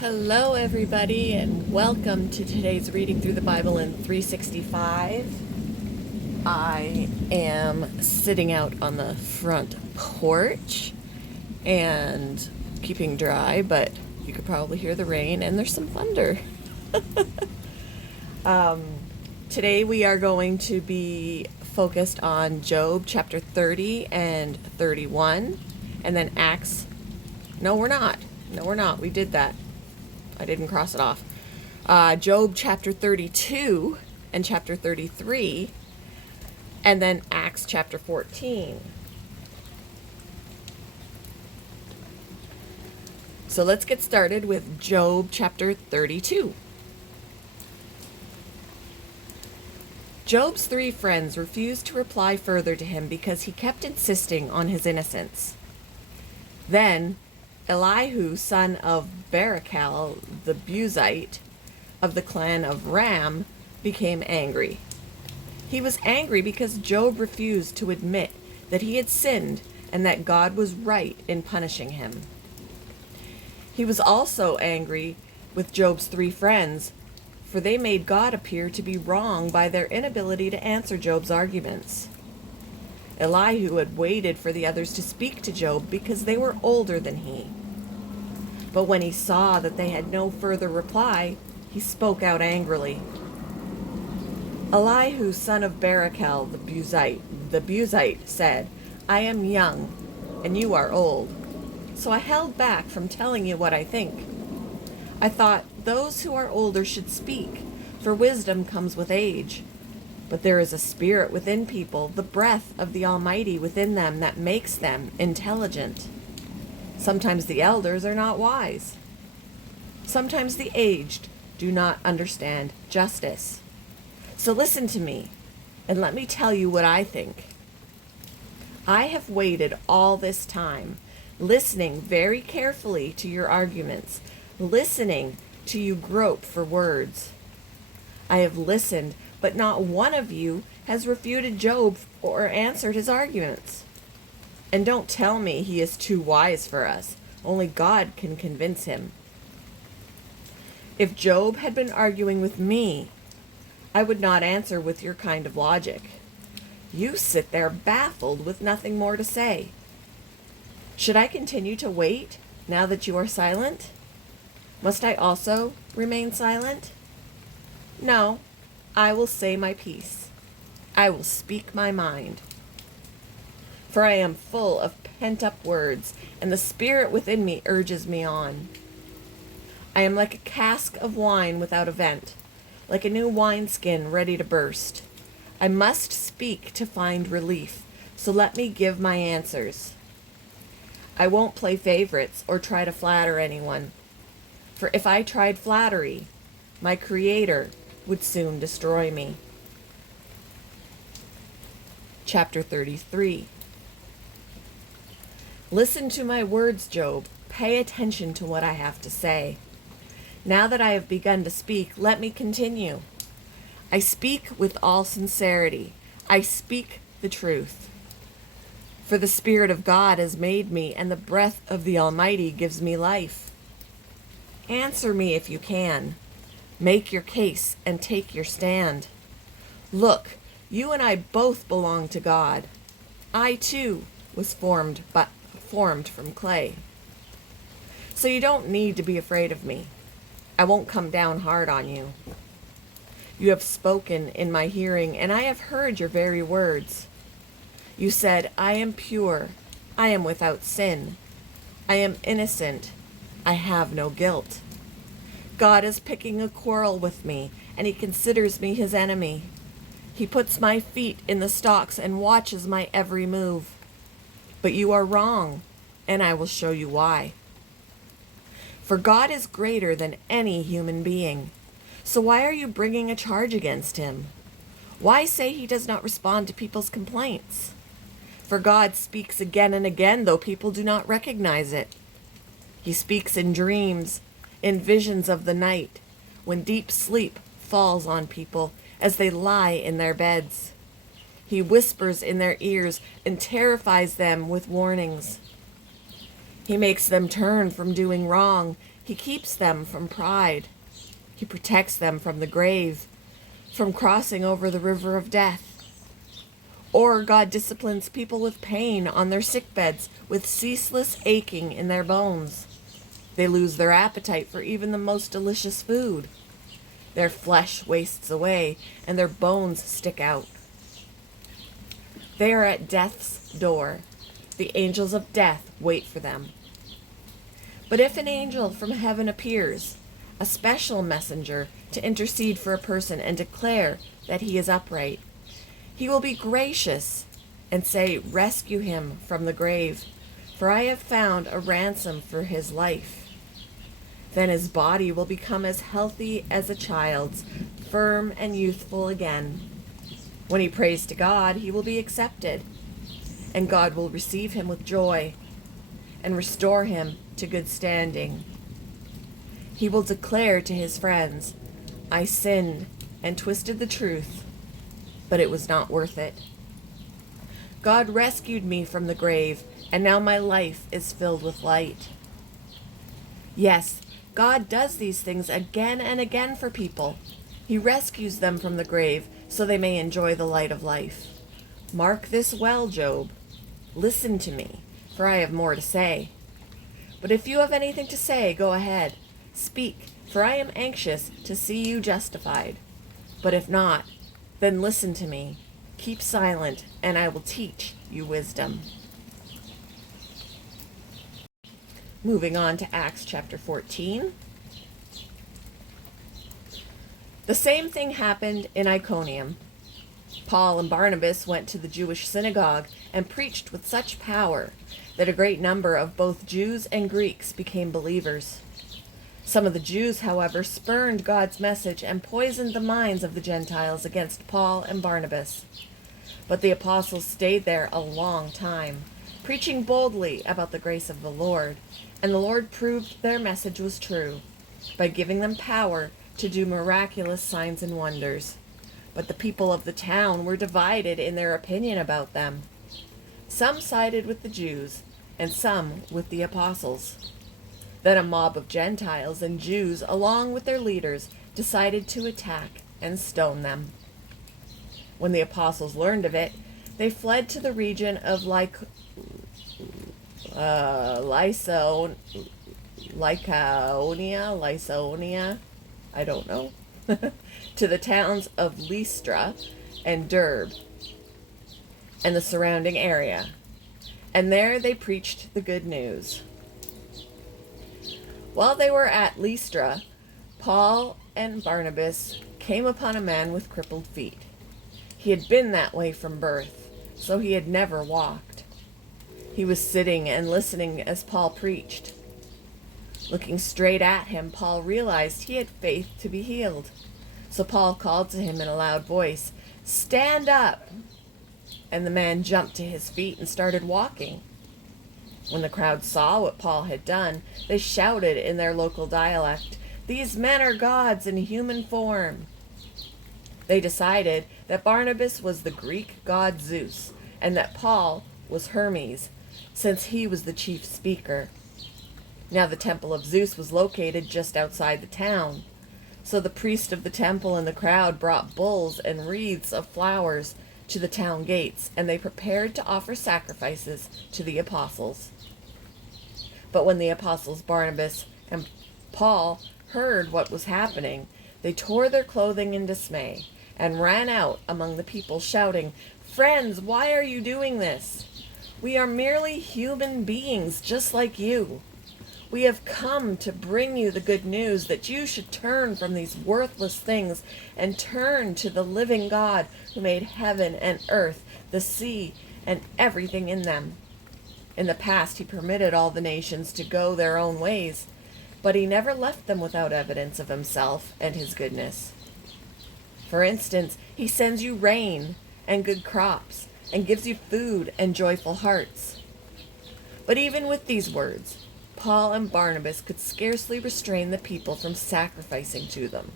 Hello, everybody, and welcome to today's reading through the Bible in 365. I am sitting out on the front porch and keeping dry, but you could probably hear the rain and there's some thunder. Today we are going to be focused on Job chapter 30 and 31, and then Acts. No, we're not. No, we're not. We did that. I didn't cross it off. Job chapter 32 and chapter 33, and then Acts chapter 14. So let's get started with Job chapter 32. Job's three friends refused to reply further to him because he kept insisting on his innocence. Then Elihu, son of Barachel the Buzite of the clan of Ram, became angry. He was angry because Job refused to admit that he had sinned and that God was right in punishing him. He was also angry with Job's three friends, for they made God appear to be wrong by their inability to answer Job's arguments. Elihu had waited for the others to speak to Job because they were older than he. But when he saw that they had no further reply, he spoke out angrily. Elihu, son of Barachel the Buzite, said, "I am young, and you are old, so I held back from telling you what I think. I thought those who are older should speak, for wisdom comes with age. But there is a spirit within people, the breath of the Almighty within them that makes them intelligent. Sometimes the elders are not wise. Sometimes the aged do not understand justice. So listen to me, and let me tell you what I think. I have waited all this time, listening very carefully to your arguments, listening to you grope for words. I have listened, but not one of you has refuted Job or answered his arguments. And don't tell me he is too wise for us. Only God can convince him. If Job had been arguing with me, I would not answer with your kind of logic. You sit there baffled with nothing more to say. Should I continue to wait now that you are silent? Must I also remain silent? No, I will say my piece. I will speak my mind. For I am full of pent-up words, and the spirit within me urges me on. I am like a cask of wine without a vent, like a new wineskin ready to burst. I must speak to find relief, so let me give my answers. I won't play favorites or try to flatter anyone, for if I tried flattery, my Creator would soon destroy me. Chapter 33. Listen to my words, Job. Pay attention to what I have to say. Now that I have begun to speak, let me continue. I speak with all sincerity. I speak the truth. For the Spirit of God has made me, and the breath of the Almighty gives me life. Answer me if you can. Make your case and take your stand. Look, you and I both belong to God. I, too, was formed from clay. So you don't need to be afraid of me. I won't come down hard on you. You have spoken in my hearing, and I have heard your very words. You said, I am pure. I am without sin. I am innocent. I have no guilt. God is picking a quarrel with me, and he considers me his enemy. He puts my feet in the stocks and watches my every move. But you are wrong, and I will show you why. For God is greater than any human being. So why are you bringing a charge against him? Why say he does not respond to people's complaints? For God speaks again and again, though people do not recognize it. He speaks in dreams, in visions of the night, when deep sleep falls on people as they lie in their beds. He whispers in their ears and terrifies them with warnings. He makes them turn from doing wrong. He keeps them from pride. He protects them from the grave, from crossing over the river of death. Or God disciplines people with pain on their sick beds, with ceaseless aching in their bones. They lose their appetite for even the most delicious food. Their flesh wastes away, and their bones stick out. They are at death's door. The angels of death wait for them. But if an angel from heaven appears, a special messenger to intercede for a person and declare that he is upright, he will be gracious and say, "Rescue him from the grave, for I have found a ransom for his life." Then his body will become as healthy as a child's, firm and youthful again. When he prays to God, he will be accepted, and God will receive him with joy and restore him to good standing. He will declare to his friends, "I sinned and twisted the truth, but it was not worth it. God rescued me from the grave, and now my life is filled with light." Yes, God does these things again and again for people. He rescues them from the grave so they may enjoy the light of life. Mark this well, Job. Listen to me, for I have more to say. But if you have anything to say, go ahead. Speak, for I am anxious to see you justified. But if not, then listen to me. Keep silent, and I will teach you wisdom. Moving on to Acts chapter 14. The same thing happened in Iconium. Paul and Barnabas went to the Jewish synagogue and preached with such power that a great number of both Jews and Greeks became believers. Some of the Jews, however, spurned God's message and poisoned the minds of the Gentiles against Paul and Barnabas. But the apostles stayed there a long time, preaching boldly about the grace of the Lord, and the Lord proved their message was true by giving them power to do miraculous signs and wonders. But the people of the town were divided in their opinion about them. Some sided with the Jews, and some with the apostles. Then a mob of Gentiles and Jews, along with their leaders, decided to attack and stone them. When the apostles learned of it, they fled to the region of Lycaonia, I don't know, to the towns of Lystra and Derbe and the surrounding area. And there they preached the good news. While they were at Lystra, Paul and Barnabas came upon a man with crippled feet. He had been that way from birth, so he had never walked. He was sitting and listening as Paul preached. Looking straight at him, Paul realized he had faith to be healed. So Paul called to him in a loud voice, "Stand up!" And the man jumped to his feet and started walking. When the crowd saw what Paul had done, they shouted in their local dialect, "These men are gods in human form." They decided that Barnabas was the Greek god Zeus, and that Paul was Hermes, since he was the chief speaker. Now the temple of Zeus was located just outside the town. So the priest of the temple and the crowd brought bulls and wreaths of flowers to the town gates, and they prepared to offer sacrifices to the apostles. But when the apostles Barnabas and Paul heard what was happening, they tore their clothing in dismay and ran out among the people shouting, "Friends, why are you doing this? We are merely human beings just like you. We have come to bring you the good news that you should turn from these worthless things and turn to the living God who made heaven and earth, the sea, and everything in them. In the past, he permitted all the nations to go their own ways, but he never left them without evidence of himself and his goodness. For instance, he sends you rain and good crops and gives you food and joyful hearts." But even with these words, Paul and Barnabas could scarcely restrain the people from sacrificing to them.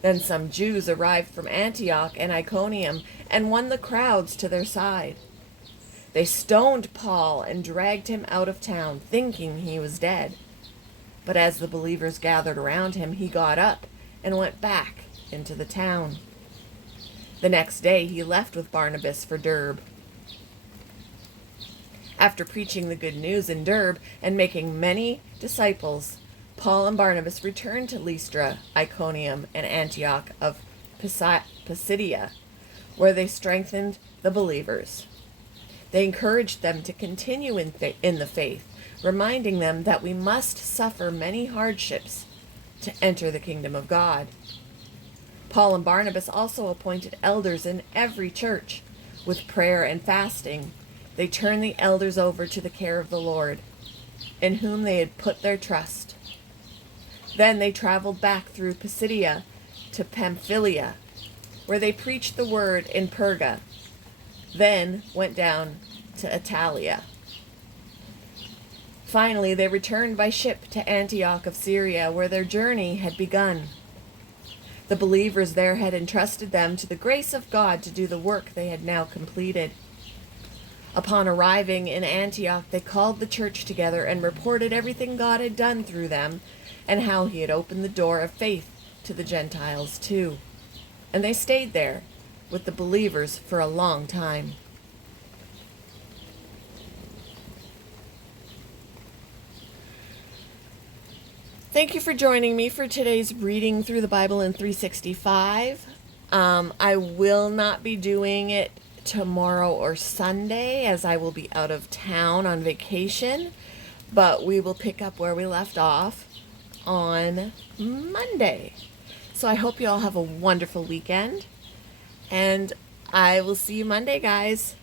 Then some Jews arrived from Antioch and Iconium and won the crowds to their side. They stoned Paul and dragged him out of town, thinking he was dead. But as the believers gathered around him, he got up and went back into the town. The next day he left with Barnabas for Derbe. After preaching the good news in Derbe and making many disciples, Paul and Barnabas returned to Lystra, Iconium, and Antioch of Pisidia, where they strengthened the believers. They encouraged them to continue in the faith, reminding them that we must suffer many hardships to enter the kingdom of God. Paul and Barnabas also appointed elders in every church. With prayer and fasting, they turned the elders over to the care of the Lord, in whom they had put their trust. Then they traveled back through Pisidia to Pamphylia, where they preached the word in Perga, then went down to Italia. Finally, they returned by ship to Antioch of Syria, where their journey had begun. The believers there had entrusted them to the grace of God to do the work they had now completed. Upon arriving in Antioch, they called the church together and reported everything God had done through them and how he had opened the door of faith to the Gentiles too. And they stayed there with the believers for a long time. Thank you for joining me for today's reading through the Bible in 365. I will not be doing it tomorrow or Sunday, as I will be out of town on vacation, but we will pick up where we left off on Monday. So I hope you all have a wonderful weekend, and I will see you Monday, guys.